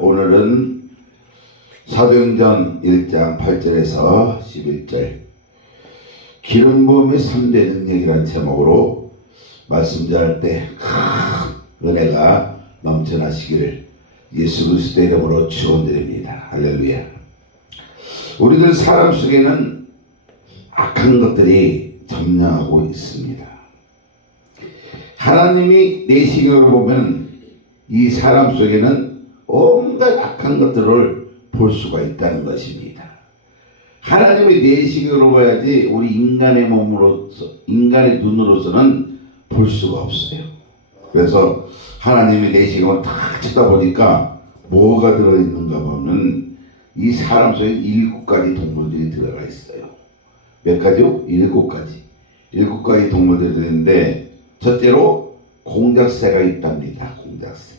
오늘은 사도행전 1장 8절에서 11절 기름 부음이 3대 능력이라는 제목으로 말씀 전할 때 큰 은혜가 넘쳐나시기를 예수 그리스도의 이름으로 축원드립니다. 할렐루야. 우리들 사람 속에는 악한 것들이 점령하고 있습니다. 하나님이 내시경으로 보면 이 사람 속에는 온갖 악한 것들을 볼 수가 있다는 것입니다. 하나님의 내시경으로 봐야지 우리 인간의 몸으로서, 인간의 눈으로서는 볼 수가 없어요. 그래서 하나님의 내시경을 딱 쳐다보니까 뭐가 들어있는가 보면 이 사람 속에 7가지 동물들이 들어가 있어요. 몇 가지요? 7가지. 7가지 동물들이 들어있는데 첫째로 공작새가 있답니다. 공작새.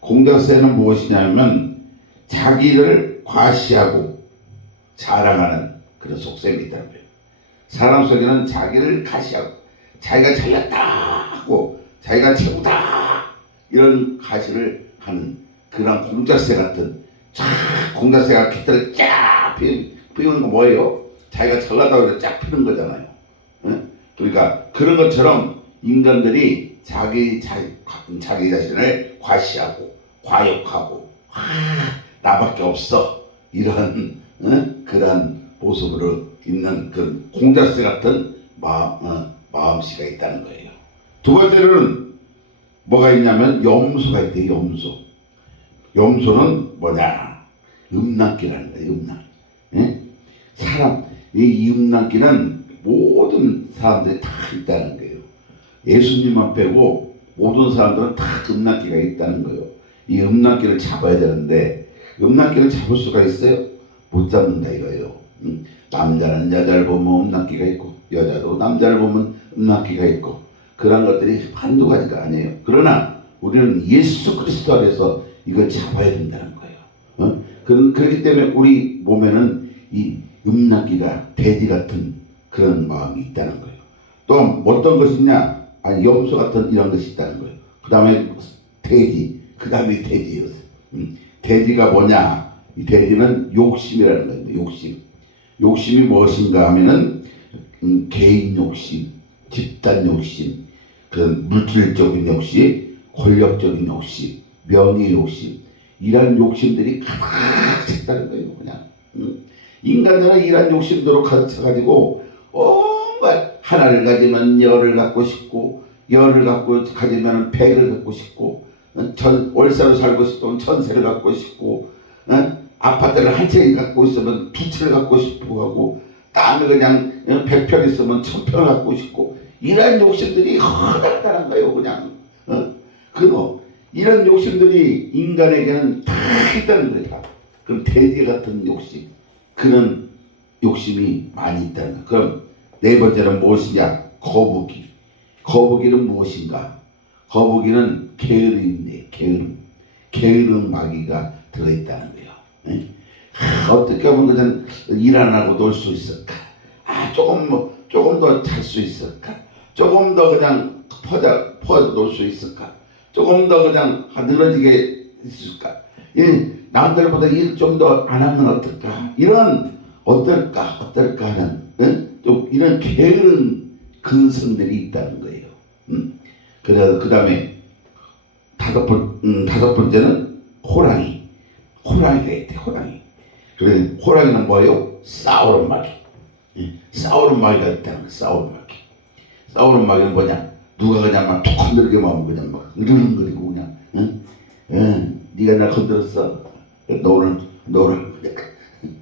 공작새는 무엇이냐면 자기를 과시하고 자랑하는 그런 속셈이 있다는 거예요. 사람 속에는 자기를 과시하고 자기가 잘났다 하고 자기가 최고다 이런 과시를 하는 그런 공작새 같은 공작새가 깃털을 쫙 피우는 거 뭐예요? 자기가 잘나다고 해서 쫙 피는 거잖아요. 응? 그러니까 그런 것처럼 인간들이 자기 자신을 과시하고 과욕하고 나밖에 없어 이런 그런 모습으로 있는 그 공작새 같은 마음씨가 있다는 거예요. 두 번째로는 뭐가 있냐면 염소가 있대요. 염소. 염소는 뭐냐? 음란기라는 거예요. 음란. 예? 사람 이 음란기는 모든 사람들이 다 있다는 거예요. 예수님만 빼고 모든 사람들은 다 음란기가 있다는 거예요. 이 음란기를 잡아야 되는데 음란기를 잡을 수가 있어요? 못 잡는다 이거예요. 남자는 여자를 보면 음란기가 있고 여자도 남자를 보면 음란기가 있고 그런 것들이 한두 가지가 아니에요. 그러나 우리는 예수 그리스도 안에서 이걸 잡아야 된다는 거예요. 그렇기 때문에 우리 몸에는 이 음란기가 돼지 같은 그런 마음이 있다는 거예요. 또 어떤 것이 있냐? 염소 같은 이런 것이 있다는 거예요. 그 다음에 돼지, 그 다음에 돼지예요. 돼지가 뭐냐? 이 돼지는 욕심이라는 거예요. 욕심. 욕심이 무엇인가 하면은 개인 욕심, 집단 욕심, 그런 물질적인 욕심, 권력적인 욕심, 명예 욕심 이런 욕심들이 가득 찼다는 거예요. 그냥 인간들은 이런 욕심대로 가득 차가지고 온갖 하나를 가지면 열을 갖고 싶고 열을 갖고 가지면 백을 갖고 싶고 월세로 살고 싶으면 천세를 갖고 싶고 아파트를 한 채 갖고 있으면 두 채를 갖고 싶고 하고 땅을 그냥 100평 있으면 1000평을 갖고 싶고 이런 욕심들이 허다하다는 거예요. 그냥 이런 욕심들이 인간에게는 다 있다는 거예요. 다. 그럼 돼지 같은 욕심 그런 욕심이 많이 있다는 거예요. 그럼 네 번째는 무엇이냐? 거북이. 거북이는 무엇인가? 거북이는 게으름이네. 게으름 마귀가 들어있다는 거예요. 어떻게 하면 그냥 일 안 하고 놀 수 있을까? 조금 더 잘 수 있을까? 조금 더 그냥 퍼져 놀 수 있을까? 조금 더 그냥 늘어지게 있을까? 남들보다 일 좀 더 안 하면 어떨까? 이런 어떨까 하는 좀 이런 게으른 근성들이 있다는 거예요. 그래서 그 다음에 다섯 번째는 호랑이가 있대. 그래 호랑이는 뭐예요? 싸우는 마귀. 싸우는 마귀가 있다는 거예요. 싸우는 마귀는 뭐냐? 누가 그냥 막 툭 건드리게 하면 그냥 막 으르렁거리고 그냥 네가 나 건드렸어. 너는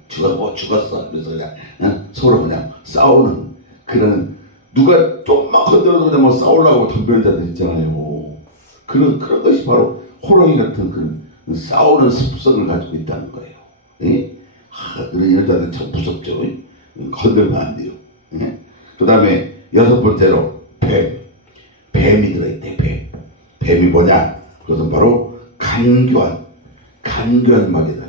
죽었어. 그래서 그냥 서로 그냥 싸우는 그런 누가 좀만 건드려도 그냥 뭐 싸우려고 덤벼는 자들 있잖아요. 그런 것이 바로 호랑이 같은 그런 싸우는 습성을 가지고 있다는 거예요. 그런 여자들 참 무섭죠. 건들면 안 돼요. 그 다음에 여섯 번째로 뱀이 들어있대. 뱀이 뭐냐? 그것은 바로 간교한 마귀다.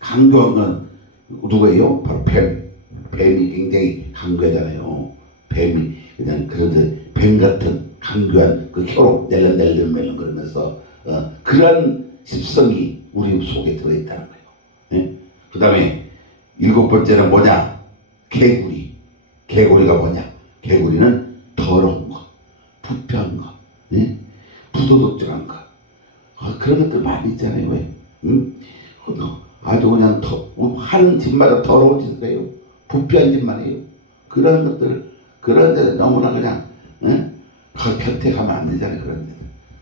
간교한 건 누구예요? 바로 뱀이 굉장히 간교하잖아요. 뱀이 그냥 그런데 뱀 같은 간교한 그 혀로 낼름낼름 그러면서 그런 습성이 우리 속에 들어있다는 거예요. 예? 그 다음에 7번째는 뭐냐? 개구리. 개구리가 뭐냐? 개구리는 더러운 것, 부패한 것, 예? 부도덕적한 것. 그런 것들 많이 있잖아요. 왜? 응? 아주 그냥 하는 집마다 더러운 짓을 해요. 부패한 짓만 해요. 그런 것들, 그런 데 너무나 그냥, 응? 그 곁에 가면 안 되잖아요. 그런 데.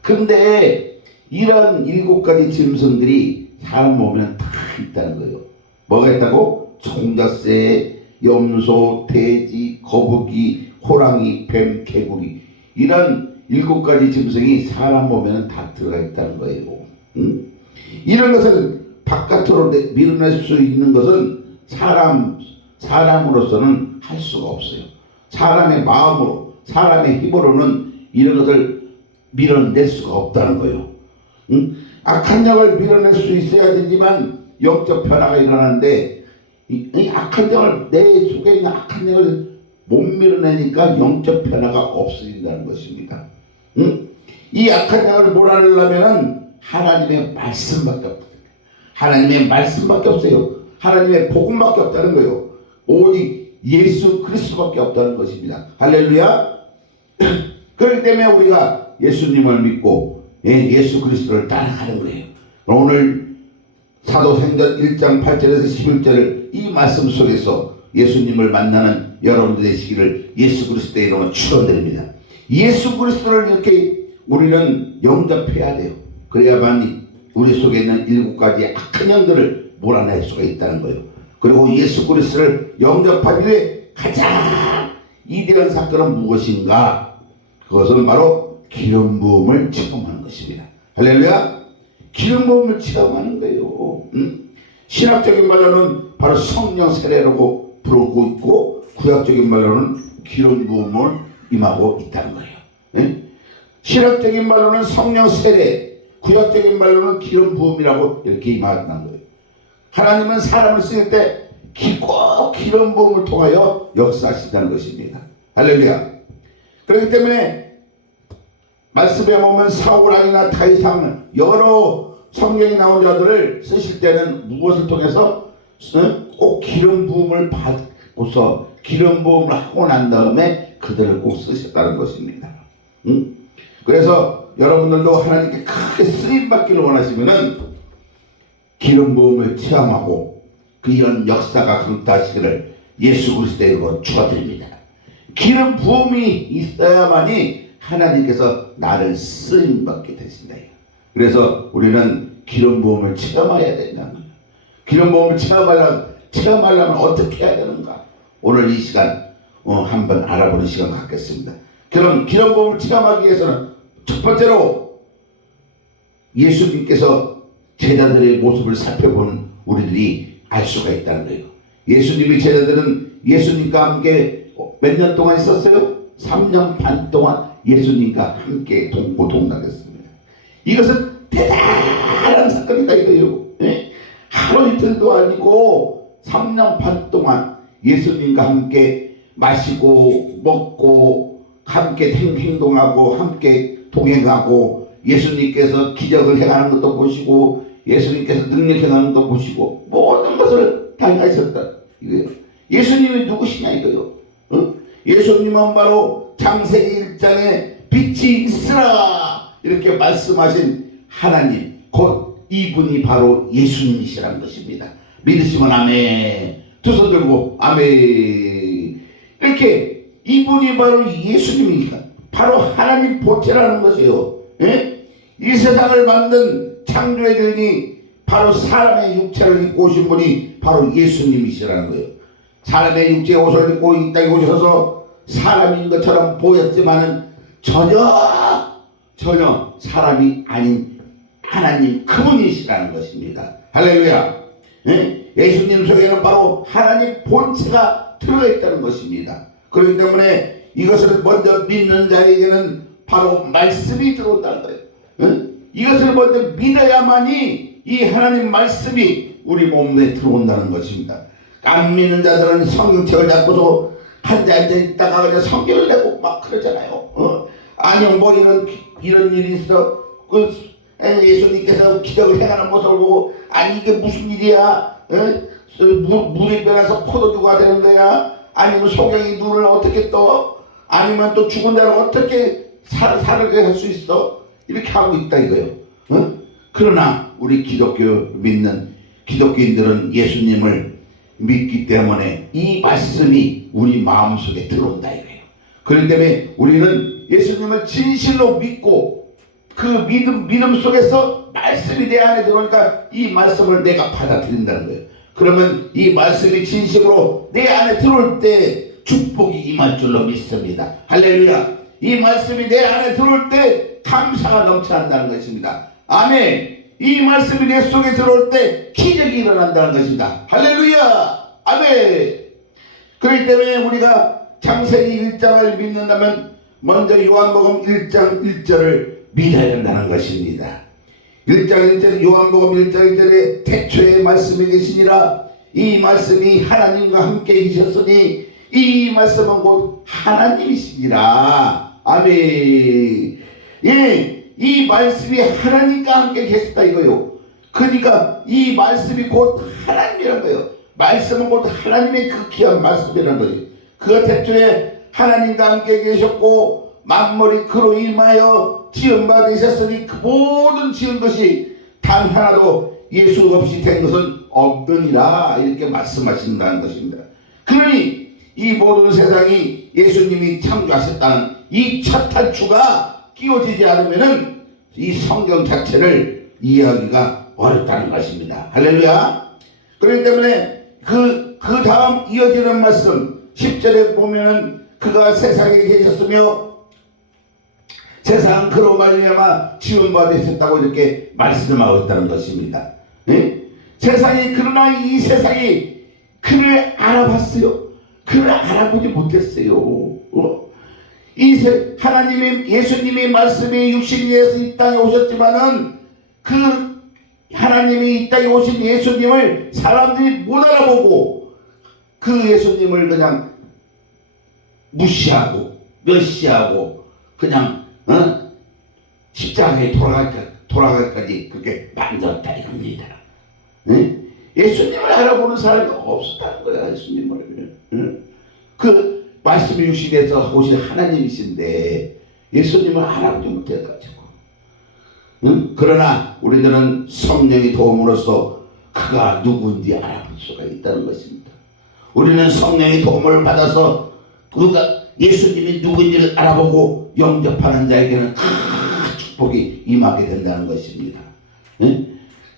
근데 이런 7가지 짐승들이 사람 몸에는 다 있다는 거예요. 뭐가 있다고? 총자새, 염소, 돼지, 거북이, 호랑이, 뱀, 개구리. 이런 7가지 짐승이 사람 몸에는 다 들어가 있다는 거예요. 응? 이런 것을 바깥으로 밀어낼 수 있는 것은 사람으로서는 할 수가 없어요. 사람의 마음으로, 사람의 힘으로는 이런 것을 밀어낼 수가 없다는 거예요. 응? 악한 영을 밀어낼 수 있어야 되지만 영적 변화가 일어나는데 이 악한 영을, 내 속에 있는 악한 영을 못 밀어내니까 영적 변화가 없어진다는 것입니다. 응? 이 악한 영을 몰아내려면 하나님의 말씀밖에 없어요. 하나님의 말씀밖에 없어요. 하나님의 복음밖에 없다는 거예요. 오직 예수 그리스도밖에 없다는 것입니다. 할렐루야. 그렇기 때문에 우리가 예수님을 믿고 예수 그리스도를 따라가는 거예요. 오늘 사도행전 1장 8절에서 11절을 이 말씀 속에서 예수님을 만나는 여러분들 되시기를 예수 그리스도의 이름으로 축원드립니다. 예수 그리스도를 이렇게 우리는 영접해야 돼요. 그래야만 우리 속에 있는 7가지 악한 영들을 몰아낼 수가 있다는 거예요. 그리고 예수 그리스도를 영접하기 위해 가장 이대한 사건은 무엇인가? 그것은 바로 기름 부음을 체험하는 것입니다. 할렐루야. 기름 부음을 체험하는 거예요. 신학적인 말로는 바로 성령 세례라고 부르고 있고, 구약적인 말로는 기름 부음을 임하고 있다는 거예요. 신학적인 말로는 성령 세례, 구약적인 말로는 기름 부음이라고 이렇게 임한다는 거예요. 하나님은 사람을 쓰실 때 꼭 기름 부음을 통하여 역사하시다는 것입니다. 할렐루야. 그렇기 때문에 말씀에 보면 사울왕이나 다윗왕 여러 성경에 나온 자들을 쓰실 때는 무엇을 통해서 꼭 기름 부음을 받고서 기름 부음을 하고 난 다음에 그들을 꼭 쓰셨다는 것입니다. 그래서 여러분들도 하나님께 크게 쓰임받기를 원하시면은 기름 부음을 체험하고 그 이런 역사가 감당하시기를 예수 그리스도의 이름으로 축원드립니다. 기름 부음이 있어야만이 하나님께서 나를 쓰임받게 되신다. 그래서 우리는 기름 부음을 체험해야 된다는 거예요. 기름 부음을 체험하려면 어떻게 해야 되는가? 오늘 이 시간 한번 알아보는 시간 갖겠습니다. 그럼 기름 부음을 체험하기 위해서는 첫 번째로 예수님께서 제자들의 모습을 살펴본 우리들이 알 수가 있다는 거예요. 예수님의 제자들은 예수님과 함께 몇 년 동안 있었어요? 3년 반 동안 예수님과 함께 동고동락했습니다. 이것은 대단한 사건이다 이거예요. 네? 하루 이틀도 아니고 3년 반 동안 예수님과 함께 마시고 먹고 함께 행동하고 함께 동행하고 예수님께서 기적을 행하는 것도 보시고 예수님께서 능력 행하는 것도 보시고 모든 것을 다 행하셨다 이거예요. 예수님이 누구시냐 이거예요. 예수님은 바로 창세기 1장에 빛이 있으라 이렇게 말씀하신 하나님, 곧 이분이 바로 예수님이시라는 것입니다. 믿으시면 아멘. 두 손 들고 아멘. 이렇게 이분이 바로 예수님이니까 바로 하나님 본체라는 것이에요. 예? 이 세상을 만든 창조의 주인이 바로 사람의 육체를 입고 오신 분이 바로 예수님이시라는 거예요. 사람의 육체의 옷을 입고 이 땅에 오셔서 사람인 것처럼 보였지만은 전혀 사람이 아닌 하나님 그분이시라는 것입니다. 할렐루야. 예? 예수님 속에는 바로 하나님 본체가 들어가 있다는 것입니다. 그렇기 때문에 이것을 먼저 믿는 자에게는 바로 말씀이 들어온다는 거예요. 예? 이것을 먼저 믿어야만이 이 하나님 말씀이 우리 몸에 들어온다는 것입니다. 안 믿는 자들은 성경책을 잡고서 앉아 있다가 그냥 성경을 내고 막 그러잖아요. 아니요, 뭐 이런 일이 있어. 예수님께서 기적을 행하는 모습을 보고 아니 이게 무슨 일이야? 물이 변해서 포도주가 되는 거야? 아니면 소경이 눈을 어떻게 떠? 아니면 또 죽은 자를 어떻게 살게 할 수 있어? 이렇게 하고 있다 이거예요. 그러나 우리 기독교 믿는 기독교인들은 예수님을 믿기 때문에 이 말씀이 우리 마음속에 들어온다 이거예요. 그렇기 때문에 우리는 예수님을 진실로 믿고 그 믿음 속에서 말씀이 내 안에 들어오니까 이 말씀을 내가 받아들인다는 거예요. 그러면 이 말씀이 진심으로 내 안에 들어올 때 축복이 임할 줄로 믿습니다. 할렐루야. 이 말씀이 내 안에 들어올 때 감사가 넘쳐난다는 것입니다. 아멘. 이 말씀이 내 속에 들어올 때 기적이 일어난다는 것입니다. 할렐루야. 아멘. 그렇기 때문에 우리가 창세기 1장을 믿는다면 먼저 요한복음 1장 1절을 믿어야 된다는 것입니다. 1장 1절에 요한복음 1장 1절에 태초에 말씀이 계시니라. 이 말씀이 하나님과 함께 계셨으니 이 말씀은 곧 하나님이시니라. 아멘. 예, 이 말씀이 하나님과 함께 계셨다 이거요. 그러니까 이 말씀이 곧 하나님이라는 거예요. 말씀은 곧 하나님의 그 귀한 말씀이라는 거예요. 그 태초에 하나님과 함께 계셨고 만물이 그로 임하여 지은 바 되셨으니 그 모든 지은 것이 단 하나도 예수 없이 된 것은 없더니라 이렇게 말씀하신다는 것입니다. 그러니 이 모든 세상이 예수님이 창조하셨다는 이 첫 단추가 끼워지지 않으면은 이 성경 자체를 이해하기가 어렵다는 것입니다. 할렐루야. 그렇기 때문에 그 다음 이어지는 말씀 10절에 보면은 그가 세상에 계셨으며 세상 그로 말미암아 지은 바 되셨다고 이렇게 말씀하고 있다는 것입니다. 네? 그러나 이 세상이 그를 알아봤어요. 그를 알아보지 못했어요. 하나님의 예수님의 말씀이 육신이 되어서 이 땅에 오셨지만은 그 하나님이 이 땅에 오신 예수님을 사람들이 못 알아보고 그 예수님을 그냥 무시하고 멸시하고 그냥 십자가에 돌아가기까지 그렇게 만들었다 이겁니다. 네? 예수님을 알아보는 사람이 없었다는 거야. 예수님을. 그 말씀이 육신에서 오신 하나님이신데 예수님을 알아보지 못해가지고. 그러나 우리들은 성령의 도움으로써 그가 누구인지 알아볼 수가 있다는 것입니다. 우리는 성령의 도움을 받아서 그가 예수님이 누구인지를 알아보고 영접하는 자에게는 큰 축복이 임하게 된다는 것입니다.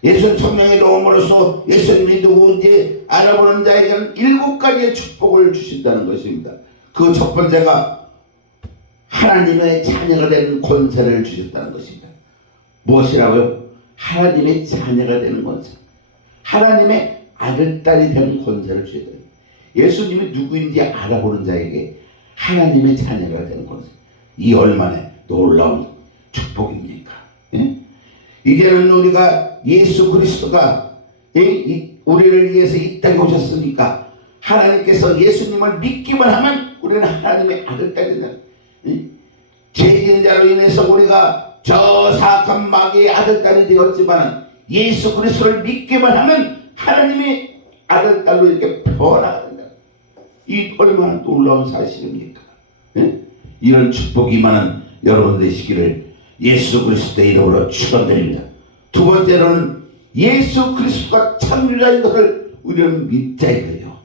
예수 성령의 도움으로써 예수님이 누구인지 알아보는 자에게는 7가지의 축복을 주신다는 것입니다. 그 첫 번째가 하나님의 자녀가 되는 권세를 주셨다는 것입니다. 무엇이라고요? 하나님의 자녀가 되는 권세. 하나님의 아들, 딸이 되는 권세를 주셨다. 예수님이 누구인지 알아보는 자에게 하나님의 자녀가 되는 권세. 이 얼마나 놀라운 축복입니까? 예? 이제는 우리가 예수 그리스도가 우리를 위해서 이 땅에 오셨으니까 하나님께서 예수님을 믿기만 하면 우리는 하나님의 아들, 딸이다. 죄 지은 자로 인해서 우리가 저 사악한 마귀의 아들, 딸이 되었지만 예수 그리스도를 믿기만 하면 하나님의 아들, 딸로 이렇게 변화된다. 이 얼마나 놀라운 사실입니까? 네? 이런 축복이 많은 여러분 되시기를 예수 그리스도의 이름으로 축원드립니다. 두 번째로는 예수 그리스도가 창조자인 것을 우리는 믿자 이거예요.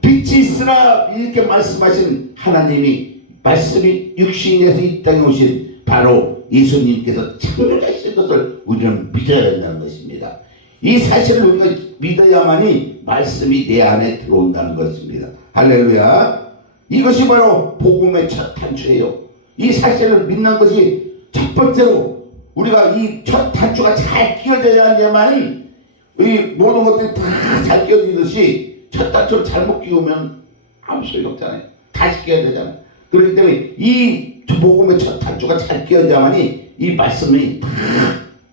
빛이 있으라 이렇게 말씀하신 하나님이 말씀이 육신에서 이 땅에 오신 바로 예수님께서 창조자이신 것을 우리는 믿어야 된다는 것입니다. 이 사실을 우리가 믿어야만이 말씀이 내 안에 들어온다는 것입니다. 할렐루야. 이것이 바로 복음의 첫 단추예요. 이 사실을 믿는 것이 첫 번째로 우리가 이 첫 단추가 잘 끼워져야만 이 모든 것들이 다 잘 끼워지듯이 첫 단추를 잘못 끼우면 아무 소용이 없잖아요. 다시 끼워야 되잖아요. 그렇기 때문에 이 복음의 첫 단추가 잘 끼워져야만이 이 말씀이 다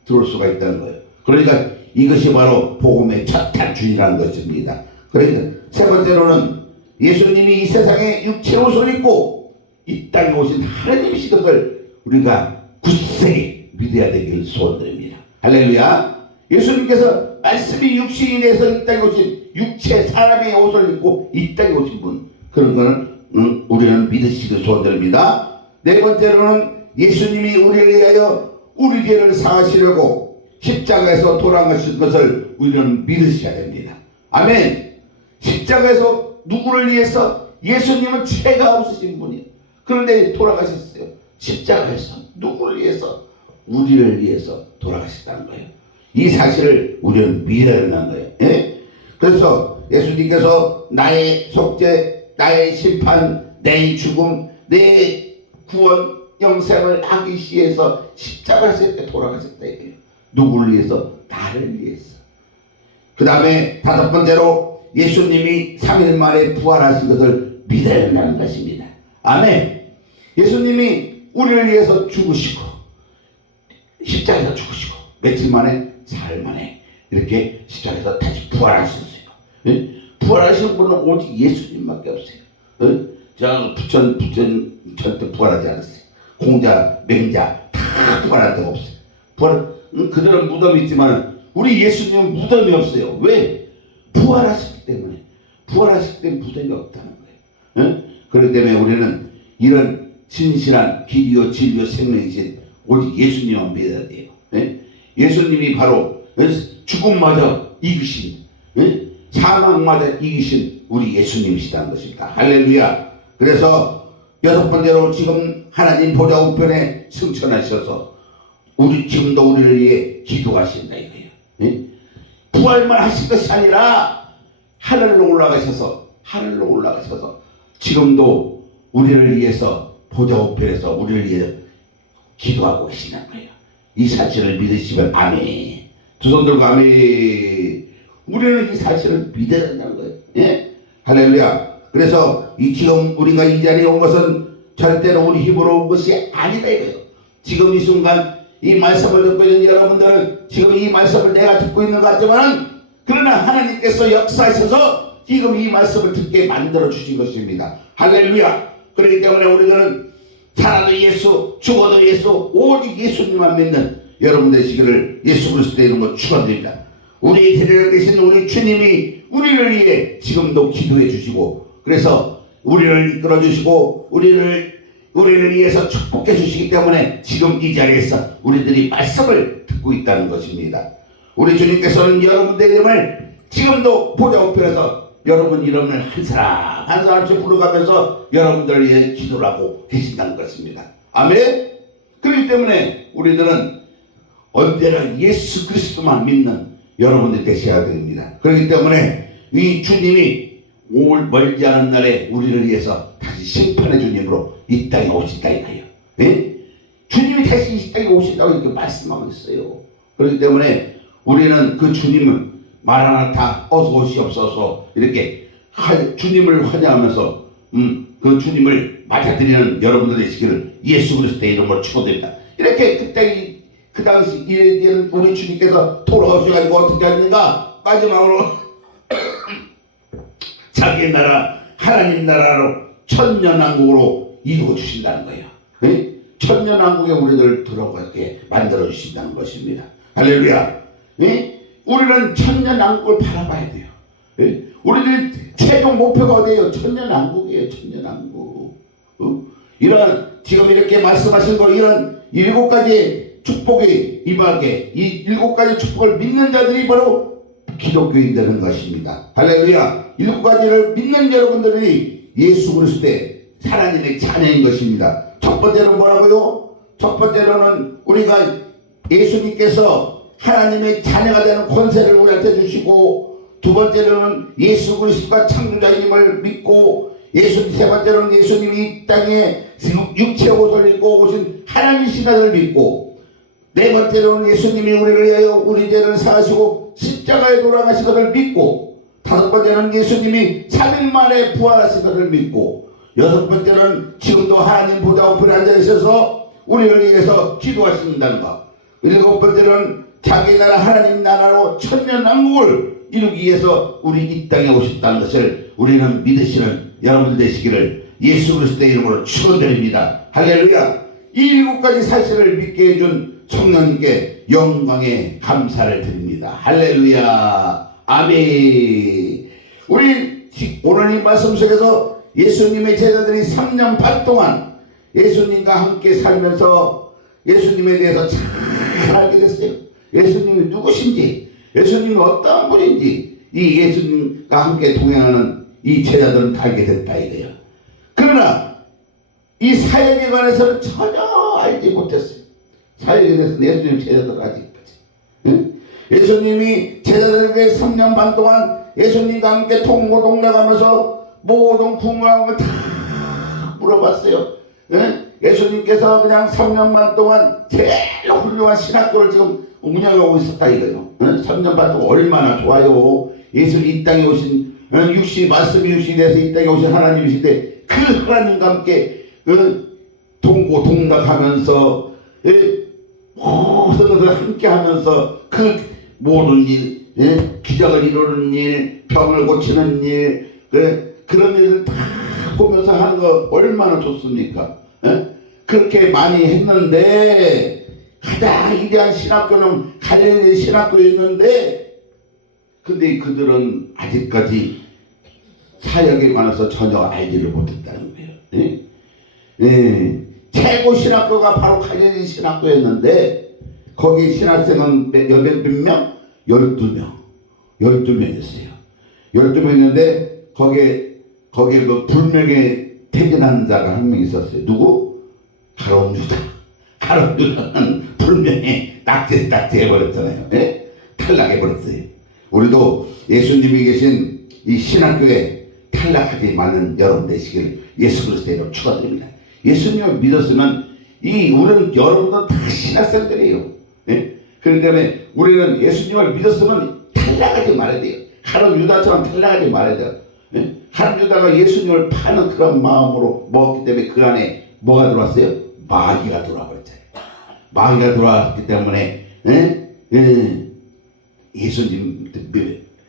들어올 수가 있다는 거예요. 그러니까 이것이 바로 복음의 첫 단추이라는 것입니다. 그러니까 세 번째로는 예수님이 이 세상에 육체의 옷을 입고 이 땅에 오신 하나님이신 것을 우리가 굳세게 믿어야 되길 소원드립니다. 할렐루야. 예수님께서 말씀이 육신이 돼서 이 땅에 오신 육체 사람의 옷을 입고 이 땅에 오신 분, 그런 거는 우리는 믿으시길 소원드립니다. 네 번째로는 예수님이 우리를 위하여 우리 죄를 사하시려고 십자가에서 돌아가신 것을 우리는 믿으셔야 됩니다. 아멘. 십자가에서 누구를 위해서? 예수님은 죄가 없으신 분이에요. 그런데 돌아가셨어요. 십자가에서 누구를 위해서? 우리를 위해서 돌아가셨다는 거예요. 이 사실을 우리는 믿어야 한다는 거예요. 예? 그래서 예수님께서 나의 속죄, 나의 심판, 내 죽음, 내 구원, 영생을 하기 위해서 십자가에서 이렇게 돌아가셨다 이거예요. 누구를 위해서? 나를 위해서. 그 다음에 다섯 번째로 예수님이 3일 만에 부활하신 것을 믿어야 한다는 것입니다. 아멘. 예수님이 우리를 위해서 죽으시고 십자가에서 죽으시고 며칠 만에 사흘 만에 이렇게 십자가에서 다시 부활하셨어요. 예? 부활하신 분은 오직 예수님밖에 없어요. 예? 저 부천 절대 부활하지 않았어요. 공자, 맹자 다 부활할 데가 없어요. 그들은 무덤이 있지만 우리 예수님은 무덤이 없어요. 왜? 부활하셨기 때문에. 부활하셨기 때문에 무덤이 없다는 거예요. 예? 그렇기 때문에 우리는 이런 진실한 길이요 진리요 생명이신 오직 예수님만 믿어야 돼요. 예? 예수님이 바로 죽음마저 이기신, 예? 사망마저 이기신 우리 예수님이시다는 것입니다. 할렐루야. 그래서 여섯 번째로 지금 하나님 보좌 우편에 승천하셔서 지금도 우리를 위해 기도하신다 이거예요. 예? 부활만 하신 것이 아니라 하늘로 올라가셔서 지금도 우리를 위해서 보좌 우편에서 우리를 위해 기도하고 계시는 거예요. 이 사실을 믿으시면 아멘. 두 손 들고 아멘. 우리는 이 사실을 믿어야 된다는 거예요. 예? 할렐루야. 그래서 지금 우리가 이 자리에 온 것은 절대로 우리 힘으로 온 것이 아니다 이거예요. 지금 이 순간 이 말씀을 듣고 있는 여러분들은 지금 이 말씀을 내가 듣고 있는 것 같지만 그러나 하나님께서 역사하셔서 지금 이 말씀을 듣게 만들어 주신 것입니다. 할렐루야. 그렇기 때문에 우리는 살아도 예수, 죽어도 예수, 오직 예수님만 믿는 여러분 되시기를 예수 그리스도의 이름으로 축원드립니다. 우리 대대로 계신 우리 주님이 우리를 위해 지금도 기도해 주시고 그래서 우리를 이끌어 주시고 우리를 위해서 축복해 주시기 때문에 지금 이 자리에서 우리들이 말씀을 듣고 있다는 것입니다. 우리 주님께서는 여러분들 이름을 지금도 보좌 우편에서 여러분 이름을 한 사람씩 부르가면서 여러분들 위해 기도를 하고 계신다는 것입니다. 아멘. 그렇기 때문에 우리들은 언제나 예수 그리스도만 믿는 여러분들 되셔야 됩니다. 그렇기 때문에 이 주님이 멀지 않은 날에 우리를 위해서 다시 심판의 주님으로 이 땅에 오신다 이거예요. 예? 주님이 다시 이 땅에 오신다고 이렇게 말씀하고 있어요. 그렇기 때문에 우리는 그 주님을 마라나타 어서 오시옵소서 이렇게 주님을 환영하면서 그 주님을 맞아들이는 여러분들 되시기를 예수 그리스도의 이름으로 축원드립니다. 이렇게 그 당시 우리 주님께서 돌아오셔가지고 어떻게 하는가? 마지막으로 자기 나라 하나님 나라로 천년왕국으로 이루어 주신다는 거예요. 네? 천년왕국에 우리들 들어가게 만들어 주신다는 것입니다. 할렐루야. 네? 우리는 천년왕국을 바라봐야 돼요. 네? 우리들이 최종 목표가 어디예요? 천년왕국이에요. 천년왕국. 이런 지금 이렇게 말씀하신 거 이런 7가지 축복이 임하게 이 7가지 축복을 믿는 자들이 바로 기독교인 되는 것입니다. 할렐루야. 7가지를 믿는 여러분들이 예수 그리스도의 하나님의 자녀인 것입니다. 첫 번째는 뭐라고요? 첫 번째로는 우리가 예수님께서 하나님의 자녀가 되는 권세를 우리한테 주시고 두 번째로는 예수 그리스도가 창조자님을 믿고 세 번째로는 예수님이 이 땅에 육체 옷을 입고 오신 하나님이시다를 믿고 네 번째로는 예수님이 우리를 위하여 우리 죄를 사하시고 십자가에 돌아가신 것을 믿고 다섯 번째는 예수님이 3일 만에 부활하신 것을 믿고 여섯 번째는 지금도 하나님 보좌 우편에 앉아 있어서 우리를 위해서 기도하신다는 것. 일곱 번째는 자기 나라 하나님 나라로 천년왕국을 이루기 위해서 우리 이 땅에 오셨다는 것을 우리는 믿으시는 여러분들 되시기를 예수 그리스도의 이름으로 축원드립니다. 할렐루야. 이 7가지 사실을 믿게 해준 성령님께 영광에 감사를 드립니다. 할렐루야. 아멘. 우리 오늘 이 말씀 속에서 예수님의 제자들이 3년 반 동안 예수님과 함께 살면서 예수님에 대해서 잘 알게 됐어요. 예수님이 누구신지, 예수님이 어떤 분인지 이 예수님과 함께 동행하는 이 제자들은 다 알게 됐다 이거예요. 그러나 이 사역에 관해서는 전혀 알지 못했어요. 사역에 대해서는 예수님 제자들 아직까지. 응? 예수님이 제자들에게 3년 반 동안 예수님과 함께 통고동락하면서 모든 궁금한 걸 다 물어봤어요. 응? 예수님께서 그냥 3년 반 동안 제일 훌륭한 신학교를 지금 운영하고 있었다 이거예요. 3년 반 동안 얼마나 좋아요. 예수님 이 땅에 오신 말씀이 육신이 돼서 이 땅에 오신 하나님이신데 그 하나님과 함께 동고동락하면서 모든 것을 함께 하면서 그 모든 일, 기적을 이루는 일, 병을 고치는 일, 그런 일을 다 보면서 하는 거 얼마나 좋습니까? 그렇게 많이 했는데 가장 위대한 신학교는 갈릴리 신학교였는데 근데 그들은 아직까지 사역에 관해서 전혀 알지를 못했다는 거예요. 최고 신학교가 바로 갈릴리 신학교였는데 거기 신학생은 몇 명? 12명. 12명이었어요. 12명이었는데 거기에 그 불명예 퇴진한 자가 한 명 있었어요. 누구? 가룟 유다. 가룟 유다는 불명예 낙제해버렸잖아요. 탈락해버렸어요. 우리도 예수님이 계신 이 신학교에 탈락하지 말는 여러분 되시길 예수 그리스도의 이름으로 축원드립니다. 예수님을 믿었으면 우리는 여러분도 다 신학생들이에요. 그렇기 때문에 우리는 예수님을 믿었으면 탈락하지 말아야 돼요. 가룟 유다처럼 탈락하지 말아야 돼요. 가룟 유다가 예수님을 파는 그런 마음으로 먹었기 때문에 그 안에 뭐가 들어왔어요? 마귀가 들어와 버렸잖아요. 마귀가 들어왔기 때문에 예수님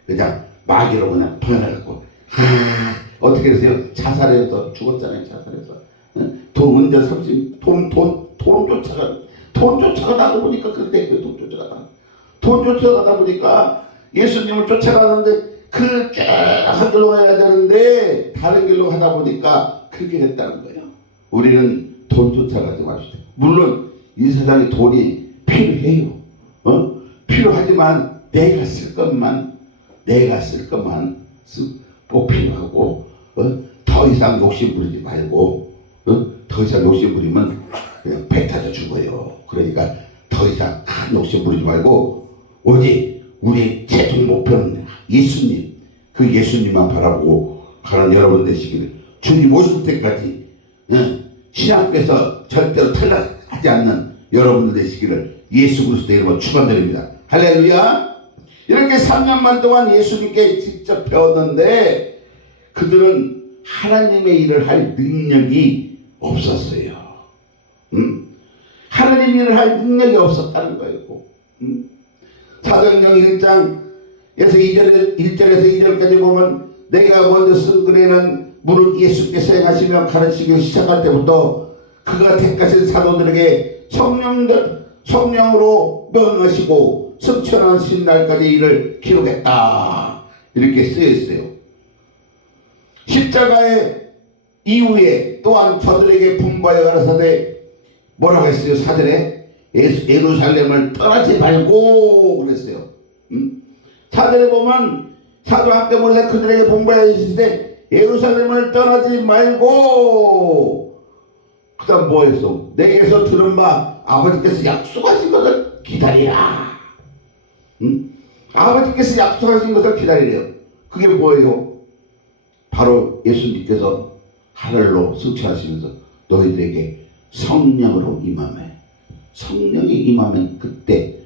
그냥 마귀로 그냥 보내갖고 어떻게 됐어요? 자살해서 죽었잖아요. 자살해서 돈 언제 30돈 쫓아가다 보니까 그렇게 돈 쫓아가다 보니까 예수님을 쫓아가는데 그 쫙 길로 가야 되는데 다른 길로 가다 보니까 그렇게 됐다는 거예요. 우리는 돈 쫓아가지 맙시다. 물론 이 세상에 돈이 필요해요. 필요하지만 내가 쓸 것만 꼭 필요하고 더 이상 욕심 부리지 말고 더 이상 욕심 부리면 그냥 배 타져 죽어요. 그러니까 더 이상 큰 욕심 부리지 말고 오직 우리의 최종 목표는 예수님, 그 예수님만 바라보고 가는 여러분 되시기를 주님 오실 때까지 신학교에서 절대로 탈락하지 않는 여러분들 되시기를 예수 그리스도의 이름으로 축원드립니다. 할렐루야. 이렇게 3년만 동안 예수님께 직접 배웠는데 그들은 하나님의 일을 할 능력이 없었어요. 하나님 일을 할 능력이 없었다는 거예요. 사도행전 1장에서 1절에서 2절까지 보면 내가 먼저 쓴 글에는 무릇 예수께서 행하시며 가르치기 시작할 때부터 그가 택하신 사도들에게 성령으로 명하시고 승천하신 날까지 일을 기록했다. 이렇게 쓰여 있어요. 십자가의 이후에 또한 저들에게 분부하여 가라사대 뭐라고 했어요? 사전에 예루살렘을 떠나지 말고 그랬어요. 사전에 보면 사도학교 모세 그들에게 분부하여 주시되 예루살렘을 떠나지 말고 그 다음 뭐 했어? 내게서 들은 바 아버지께서 약속하신 것을 기다리라. 아버지께서 약속하신 것을 기다리래요. 그게 뭐예요? 바로 예수님께서 하늘로 승천하시면서 너희들에게 성령으로 임하면 성령이 임하면 그때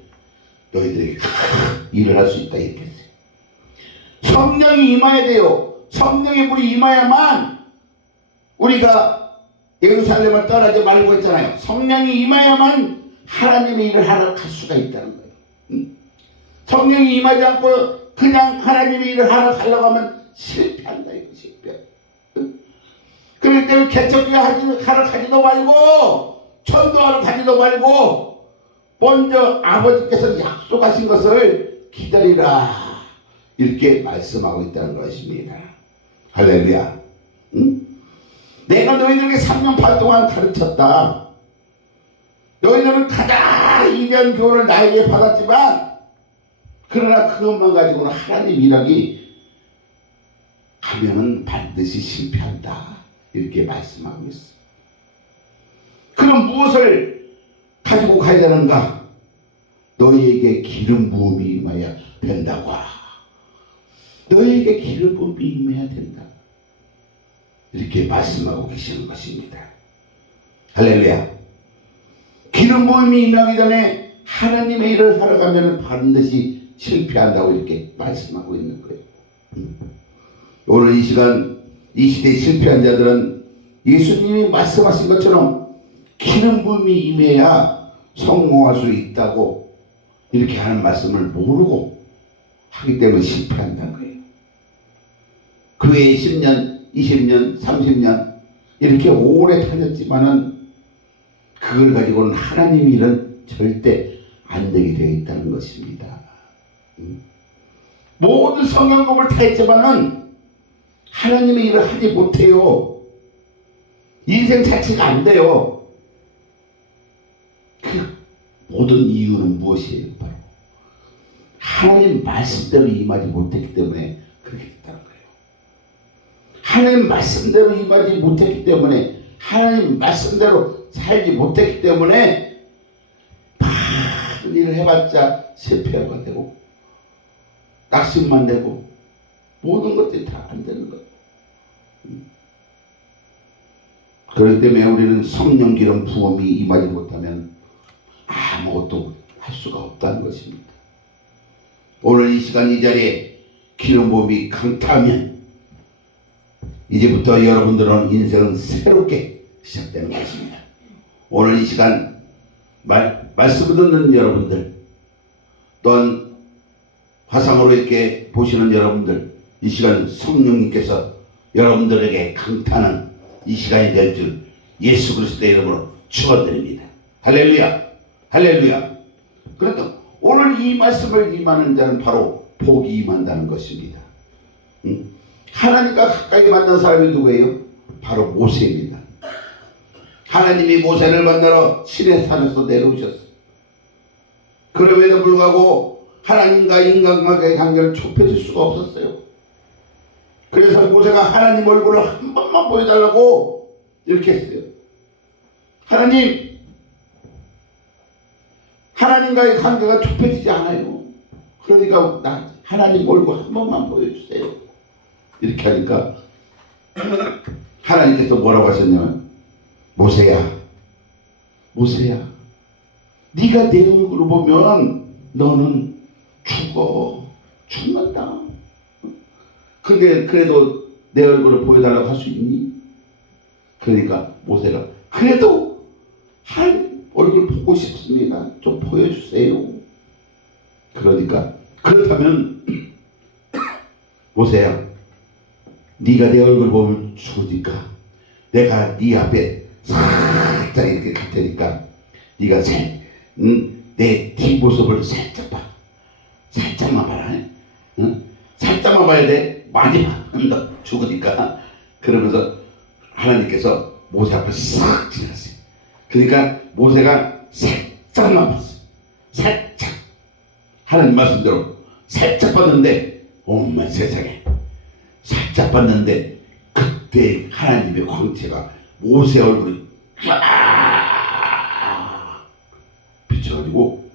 너희들에게 일을 할 수 있다 이렇게 했어요. 성령이 임해야 돼요. 성령의 불이 임해야만 우리가 예루살렘을 떠나지 말고 했잖아요. 성령이 임해야만 하나님의 일을 하러 갈 수가 있다는 거예요. 성령이 임하지 않고 그냥 하나님의 일을 하러 가려고 하면 실패한다 이거 실패. 그렇기 때문에 개척교회 하러 가지도 말고 전도하러 가지도 말고 먼저 아버지께서 약속하신 것을 기다리라 이렇게 말씀하고 있다는 것입니다. 할렐루야. 응? 내가 너희들에게 3년 반 동안 가르쳤다. 너희들은 가장 위대한 교훈을 나에게 받았지만 그러나 그것만 가지고는 하나님 일하기 하면은 반드시 실패한다 이렇게 말씀하고 있어. 그럼 무엇을 가지고 가야 되는가? 너희에게 기름 부음이 임해야 된다고. 너희에게 기름 부음이 임해야 된다 이렇게 말씀하고 계시는 것입니다. 할렐루야. 기름 부음이 임하기 전에 하나님의 일을 하러 가면 반드시 실패한다고 이렇게 말씀하고 있는 거예요. 오늘 이 시간 이 시대에 실패한 자들은 예수님이 말씀하신 것처럼 기름 부음이 임해야 성공할 수 있다고 이렇게 하는 말씀을 모르고 하기 때문에 실패한다는 거예요. 교회에 10년, 20년, 30년 이렇게 오래 다녔지만은 그걸 가지고는 하나님 일은 절대 안 되게 되어 있다는 것입니다. 모든 성경법을 다 했지만은 하나님의 일을 하지 못해요. 인생 자체가 안 돼요. 그 모든 이유는 무엇이에요? 바로 하나님 말씀대로 임하지 못했기 때문에 그렇게 됐다는 거예요. 하나님 말씀대로 임하지 못했기 때문에 하나님 말씀대로 살지 못했기 때문에 많은 일을 해봤자 실패가 되고 낙심만 되고 모든 것들이 다 안 되는 거예요. 그렇기 때문에 우리는 성령 기름 부음이 임하지 못하면 아무것도 할 수가 없다는 것입니다. 오늘 이 시간 이 자리에 기름 부음이 강타하면 이제부터 여러분들은 인생은 새롭게 시작되는 것입니다. 오늘 이 시간 말씀을 듣는 여러분들 또한 화상으로 이렇게 보시는 여러분들 이 시간 성령님께서 여러분들에게 강타하는 이 시간이 될 줄 예수 그리스도의 이름으로 축원드립니다. 할렐루야. 할렐루야. 그러니까 오늘 이 말씀을 임하는 자는 바로 복이 임한다는 것입니다. 하나님과 가까이 만난 사람이 누구예요? 바로 모세입니다. 하나님이 모세를 만나러 시내산에서 내려오셨어요. 그럼에도 불구하고 하나님과 인간과의 관계를 좁혀질 수가 없었어요. 그래서 모세가 하나님 얼굴을 한 번만 보여달라고 이렇게 했어요. 하나님과의 관계가 좁혀지지 않아요. 그러니까 나 하나님 얼굴 한 번만 보여주세요. 이렇게 하니까 하나님께서 뭐라고 하셨냐면 모세야 네가 내 얼굴을 보면 너는 죽는다. 근데 그래도 내 얼굴을 보여달라고 할 수 있니? 그러니까 모세가 그래도 한 얼굴 보고 싶습니다. 좀 보여주세요. 그러니까 그렇다면 모세야 네가 내 얼굴 보면 죽으니까 내가 네 앞에 살짝 이렇게 갈 테니까 네가 내 뒷모습을 살짝 봐. 살짝만 봐라. 살짝만 봐야 돼. 많이 봐면 너 죽으니까. 그러면서 하나님께서 모세 앞에 싹 지났어요. 그러니까 모세가 살짝만 봤어요. 살짝. 하나님 말씀대로 살짝 봤는데 엄마 세상에 살짝 봤는데 그때 하나님의 광채가 모세 얼굴이 쫙 비쳐가지고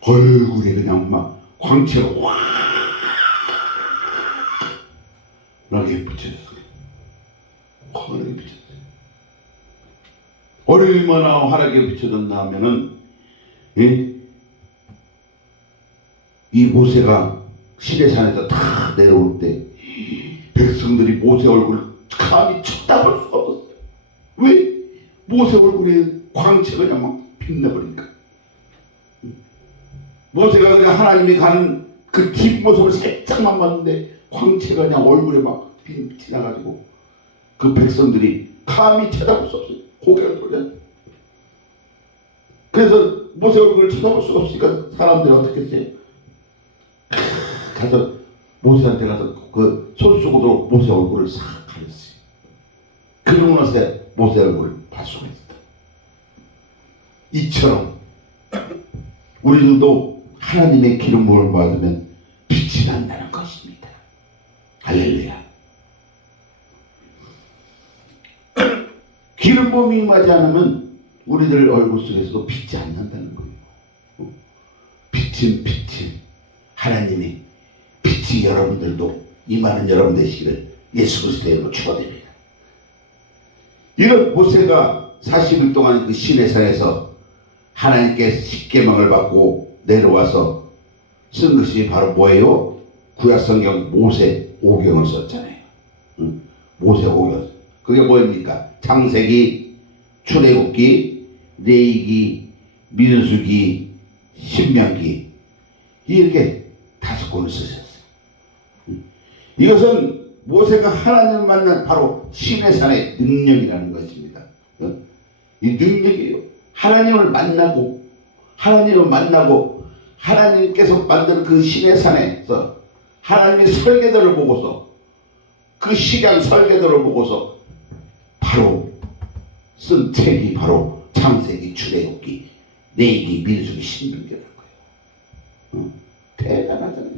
얼굴에 그냥 막 광채가 와 나게 비쳐졌어요. 환하게 비쳤어요. 얼마나 환하게 비쳐졌나 하면은 이 모세가 시내산에서 다 내려올 때 백성들이 모세 얼굴을 감히 쳐다볼 수가 없었어요. 왜? 모세 얼굴에 광채가 그냥 막 빛나버리니까. 모세가 그냥 하나님이 가는 그 뒷모습을 살짝만 봤는데 광채가 그냥 얼굴에 막 빛나가지고 그 백성들이 감히 쳐다볼 수 없어요. 고개를 돌렸어요. 그래서 모세 얼굴을 쳐다볼 수가 없으니까 사람들이 어떻게 했어요? 가서 모세한테 가서 그 손수건으로 모세 얼굴을 싹 가렸어요. 그러고 나서 모세 얼굴을 볼 수가 있다. 이처럼 우리들도 하나님의 기름 부음을 받으면 빛이 난다는 것입니다. 할렐루야. 기름 부음이 임하지 않으면 우리들 얼굴 속에서도 빛이 안 난다는 거예요. 빛은 하나님이 빛이 여러분들도 임하는 여러분 되시기를 예수 그리스도의 이름으로 축원드립니다. 이런 모세가 40일 동안 그 시내산에서 하나님께 십계명을 받고 내려와서 쓴 것이 바로 뭐예요? 구약성경 모세오경을 썼잖아요. 모세오경. 그게 뭐입니까? 창세기, 출애굽기, 레위기, 민수기, 신명기, 이렇게 5권을 쓰셨어요. 이것은 모세가 하나님을 만난 바로 시내산의 능력이라는 것입니다. 이 능력이에요. 하나님을 만나고 하나님께서 만든 그 시내산에서 하나님의 설계도를 보고서 그 식양 설계도를 보고서 바로 쓴 책이 바로 창세기, 출애굽기, 레위기, 민수기, 신명기라는 거예요. 대단하잖아요.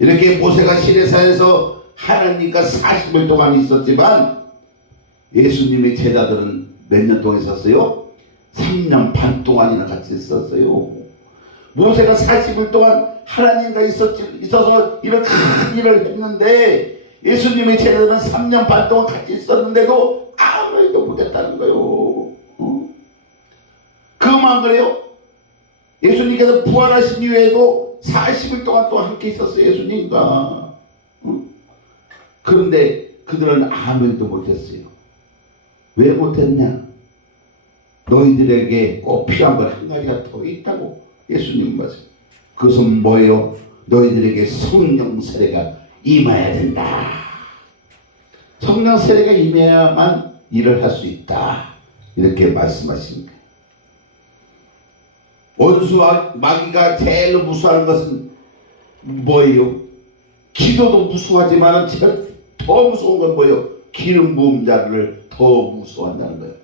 이렇게 모세가 시내산에서 하나님과 40일 동안 있었지만 예수님의 제자들은 몇 년 동안 있었어요? 3년 반 동안이나 같이 있었어요. 모세가 40일 동안 하나님과 있어서 이런 큰 일을 했는데 예수님의 제자들은 3년 반 동안 같이 있었는데도 아무 일도 못했다는 거예요. 그만 그래요? 예수님께서 부활하신 이후에도 40일 동안 또 함께 있었어요. 예수님과. 그런데 그들은 아무 일도 못했어요. 왜 못했냐? 너희들에게 꼭 필요한 건 한 가지가 더 있다고 예수님 말씀. 그것은 뭐예요? 너희들에게 성령 세례가 임해야 된다. 성령 세례가 임해야만 일을 할 수 있다. 이렇게 말씀하십니다. 원수와 마귀가 제일 무서워하는 것은 뭐예요? 기도도 무서워하지만 더 무서운 건 뭐예요? 기름 부은 자를 더 무서워한다는 거예요.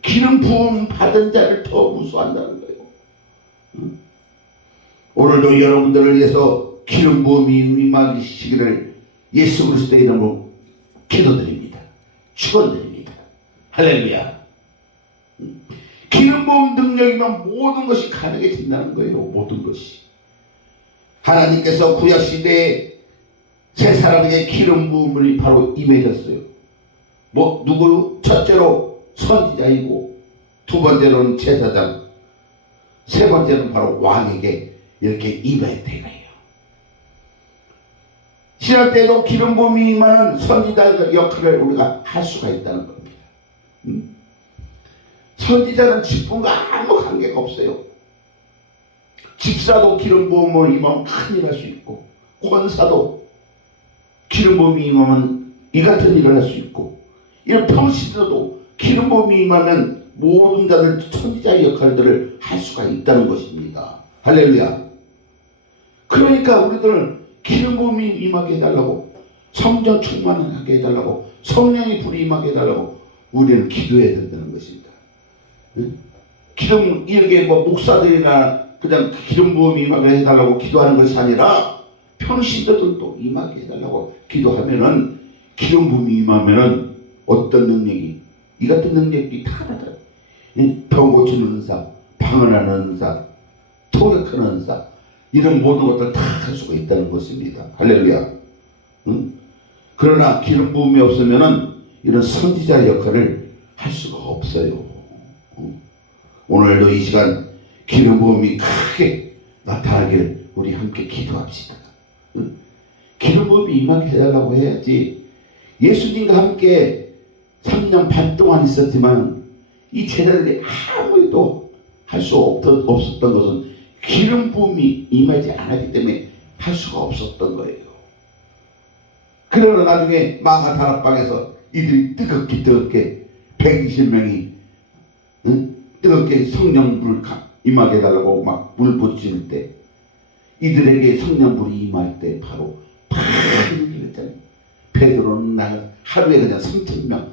기름 부음 받은 자를 더 무서워한다는 거예요. 오늘도 여러분들을 위해서 기름 부음이 임하시기를 예수 그리스도의 이름으로 기도드립니다. 축원드립니다. 할렐루야. 기름 부음 능력이면 모든 것이 가능해진다는 거예요. 모든 것이. 하나님께서 구약시대에 세 사람에게 기름 부음이 바로 임해졌어요. 누구요? 첫째로 선지자이고, 두 번째로는 제사장, 세 번째는 바로 왕에게 이렇게 임했대요. 신학 때도 기름 부음이 임하는 선지자 역할을 우리가 할 수가 있다는 겁니다. 선지자는 직분과 아무 관계가 없어요. 집사도 기름 부음을 임하면 큰일 할 수 있고, 권사도 기름 부음이 임하면 이 같은 일을 할 수 있고, 이런 평시들도 기름 부음이 임하면 모든 자들 선지자의 역할들을 할 수가 있다는 것입니다. 할렐루야. 그러니까 우리들 기름 부음이 임하게 해달라고, 성령 충만하게 해달라고, 성령이 불이 임하게 해달라고 우리는 기도해야 된다는 것입니다. 기름, 이렇게 목사들이나 그냥 기름 부음이 임하게 해달라고 기도하는 것이 아니라 평신도들도 임하게 해달라고 기도하면은, 기름 부음이 임하면은 어떤 능력이, 이 같은 능력이 다 나타나요. 병 고치는 은사, 방언하는 은사, 통역하는 은사, 이런 모든 것들 다 할 수가 있다는 것입니다. 할렐루야. 그러나 기름 부음이 없으면은 이런 선지자 역할을 할 수가 없어요. 오늘도 이 시간 기름 부음이 크게 나타나길 우리 함께 기도합시다. 기름 부음이 임하게 해달라고 해야지. 예수님과 함께 3년 반 동안 있었지만 이 제자들이 아무 일도 할 수 없었던 것은 기름 부음이 임하지 않았기 때문에 할 수가 없었던 거예요. 그러나 나중에 마가 다락방에서 이들이 뜨겁게 120명이 응? 뜨겁게 성령불 임하게 해달라고 막 물 부칠 때 이들에게 성령불이 임할 때 바로 이렇게 했잖아요. 베드로는 하루에 그냥 3,000명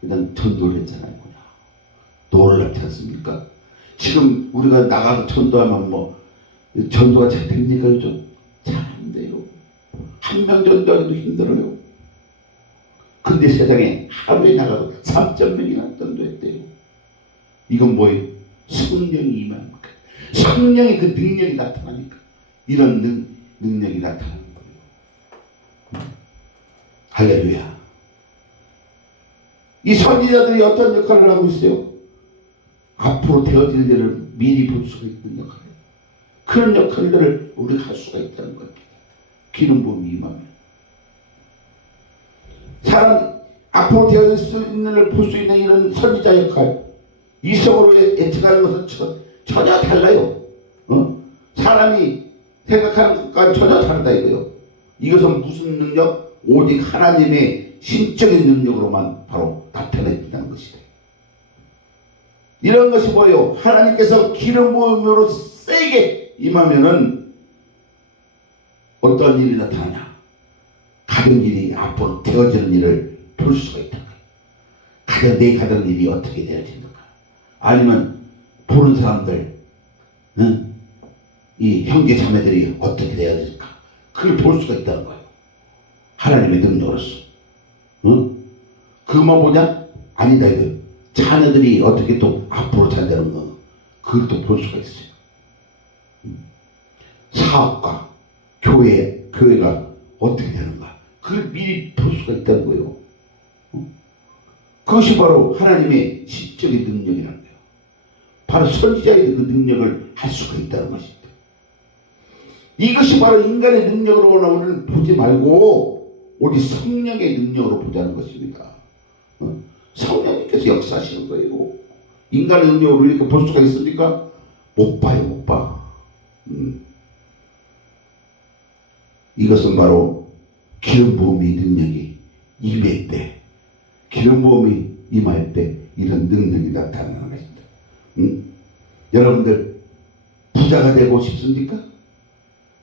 그냥 전도를 했잖아요. 놀랍지 않습니까? 지금 우리가 나가서 전도하면 뭐 전도가 잘 됩니까? 요즘 잘 안 돼요. 한 명 전도하기도 힘들어요. 근데 세상에 하루에 나가서 3,000명이나 전도했대요. 이건 뭐예요? 성령이 임하니까. 성령의 그 능력이 나타나니까 이런 능력이 나타나는 거예요. 할렐루야. 이 선지자들이 어떤 역할을 하고 있어요? 앞으로 되어질 일을 미리 볼 수가 있는 역할. 그런 역할들을 우리가 할 수가 있다는 겁니다. 기름 부음이 임하면. 사람 앞으로 되어질 수 있는 일을 볼 수 있는 이런 선지자 역할. 이성으로 예측하는 것은 전혀 달라요. 사람이 생각하는 것과는 전혀 다르다 이거요. 이것은 무슨 능력? 오직 하나님의 신적인 능력으로만 바로 나타낸다는 것이다. 이런 것이 뭐예요? 하나님께서 기름 부음으로 세게 임하면은 어떤 일이 나타나냐? 가던 일이 앞으로 되어지는 일을 볼 수가 있다. 내 가던 일이 어떻게 되어지는가? 아니면 보는 사람들, 이 형제 자매들이 어떻게 되어질까? 그걸 볼 수가 있다는 거예요. 하나님의 능력으로서. 그것만 보냐? 아니다 이거. 자녀들이 어떻게 또 앞으로 잘되는 거, 그걸 또 볼 수가 있어요. 사업과 교회가 어떻게 되는가, 그걸 미리 볼 수가 있다는 거예요. 그것이 바로 하나님의 신적인 능력이라는 거예요. 바로 선지자의 그 능력을 할 수가 있다는 것입니다. 이것이 바로 인간의 능력으로 우리는 보지 말고 오직 성령의 능력으로 보자는 것입니다. 성령님께서 역사하시는 거예요. 인간의 능력으로 이렇게 볼 수가 있습니까? 못 봐요, 못 봐. 이것은 바로 기름 부음의 능력이 임할 때, 기름 부음이 임할 때 이런 능력이 나타나는 것입니다. 여러분들 부자가 되고 싶습니까?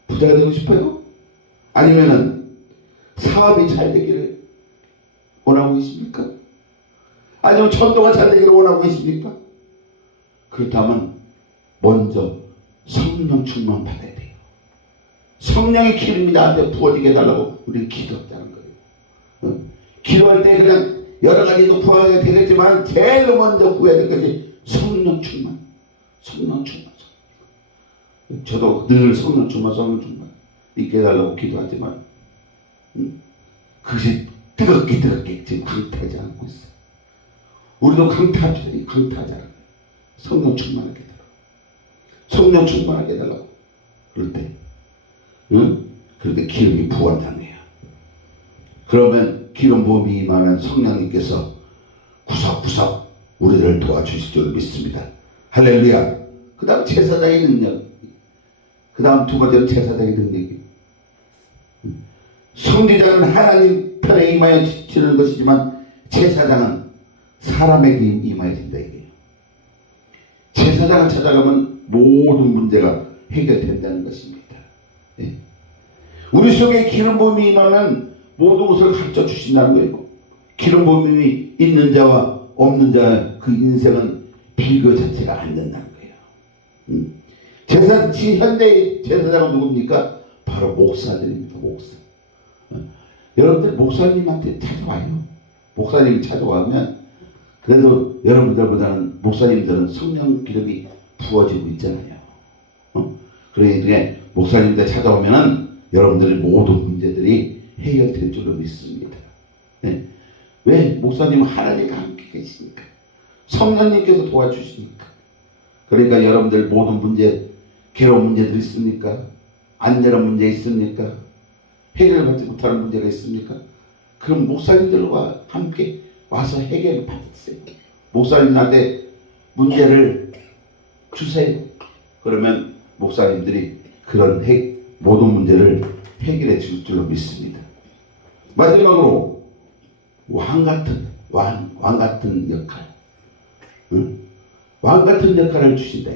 부자가 되고 싶어요? 아니면은 사업이 잘 되기를 원하고 계십니까? 아니면 전도가 잘 되기를 원하고 계십니까? 그렇다면 먼저 성령 충만 받아야 돼요. 성령의 기름이 나한테 부어지게 해달라고 우리는 기도했다는 거예요. 기도할 때 그냥 여러 가지도 구하게 되겠지만 제일 먼저 구해야 될 것이 성령 충만. 성령 충만. 저도 늘 성령 충만 있게 해달라고 기도하지만 그것이 뜨겁게 지금 강타하지 않고 있어요. 우리도 강타하지 않아요. 성령 충만하게 해달라고. 성령 충만하게 해달라고. 그럴 때 그럴 때 기름이 부어한다는 거예요. 그러면 기름 부음이 임하면 성령님께서 구석구석 우리들을 도와주실 줄 믿습니다. 할렐루야. 그 다음 제사장의 능력. 그 다음 두 번째는 제사장의 능력이. 선지자는 하나님 편에 임하여 지는 것이지만 제사장은 사람에게 임하여 진다 이게요. 제사장을 찾아가면 모든 문제가 해결된다는 것입니다. 예. 우리 속에 기름 부음이 임하면 모든 것을 가르쳐 주신다는 거예요. 기름 부음이 있는 자와 없는 자의 그 인생은 비교 자체가 안 된다는 거예요. 현대의 제사장은 누굽니까? 바로 목사들입니다. 목사. 여러분들 목사님한테 찾아와요. 목사님이 찾아와면 그래도 여러분들보다는 목사님들은 성령 기름이 부어지고 있잖아요. 그러니까 목사님들 찾아오면은 여러분들의 모든 문제들이 해결될 줄로 믿습니다. 네. 왜? 목사님은 하나님과 함께 계시니까. 성령님께서 도와주시니까. 그러니까 여러분들 모든 문제, 괴로운 문제들 있습니까? 안전한 문제 있습니까? 해결받지 못하는 문제가 있습니까? 그럼 목사님들과 함께 와서 해결을 받으세요. 목사님한테 문제를 주세요. 그러면 목사님들이 그런 모든 문제를 해결해 줄 줄로 믿습니다. 마지막으로 왕 같은 역할. 왕 같은 역할을 주신다.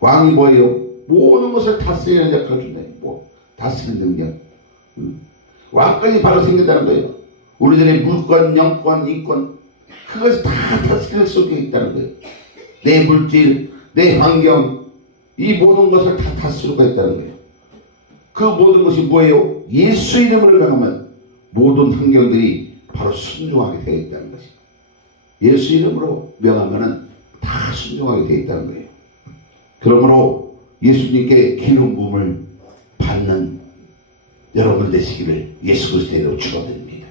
왕이 뭐예요? 모든 것을 다스리는 역할을 준다. 뭐 다스리는 능력. 왕권이 바로 생긴다는 거예요. 우리들의 물권, 영권, 인권 그것이 다 다스릴 수 있다는 거예요. 내 물질, 내 환경 이 모든 것을 다 다스릴 수가 있다는 거예요. 그 모든 것이 뭐예요? 예수 이름으로 명하면 모든 환경들이 바로 순종하게 되어 있다는 것이에요. 예수 이름으로 명하면 다 순종하게 되어 있다는 거예요. 그러므로 예수님께 기름 부음을 받는 여러분 되시기를 예수 그리스도의 이름으로 축원드립니다.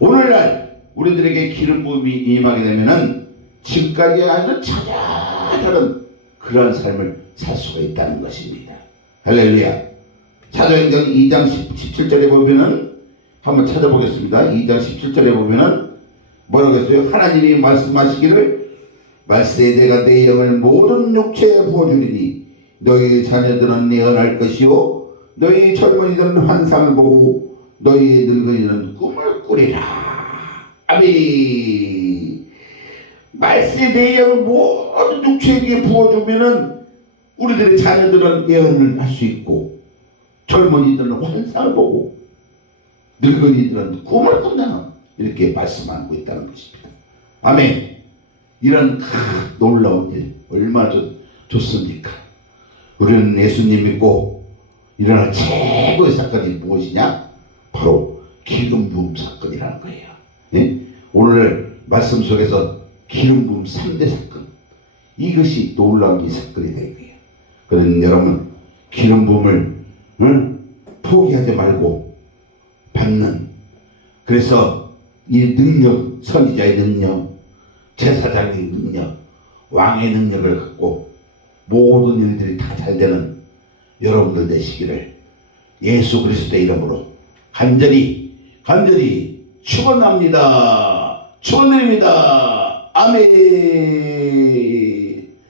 오늘날 우리들에게 기름 부음이 임하게 되면은 지금까지 아주 전혀 다른 그러한 삶을 살 수가 있다는 것입니다. 할렐루야. 사도행전 2장 17절에 보면은 한번 찾아보겠습니다. 2장 17절에 보면은 뭐라고 했어요? 하나님이 말씀하시기를 말세에 내가 내 영을 모든 육체에 부어주리니 너희 자녀들은 예언할 것이요 너희 젊은이들은 환상을 보고 너희 늙은이는 꿈을 꾸리라. 아멘. 말세에 내 영을 모든 육체에게 부어주면은 우리들의 자녀들은 예언을 할 수 있고 젊은이들은 환상을 보고 늙은이들은 꿈을 꾼다는 이렇게 말씀하고 있다는 것입니다. 아멘. 이런 놀라운 일 얼마나 좋습니까? 우리는 예수님 믿고 일어날 최고의 사건이 무엇이냐? 바로 기름 부음 사건이라는 거예요. 네? 오늘 말씀 속에서 기름 부음 3대 사건 이것이 놀라운 이 사건이 되는 거예요. 그러니 여러분 기름 부음을 포기하지 말고 받는 그래서 이 능력 선지자의 능력 제사장의 능력 왕의 능력을 갖고 모든 일들이 다 잘되는 여러분들 되시기를 예수 그리스도의 이름으로 간절히 축원합니다. 축원드립니다. 아멘.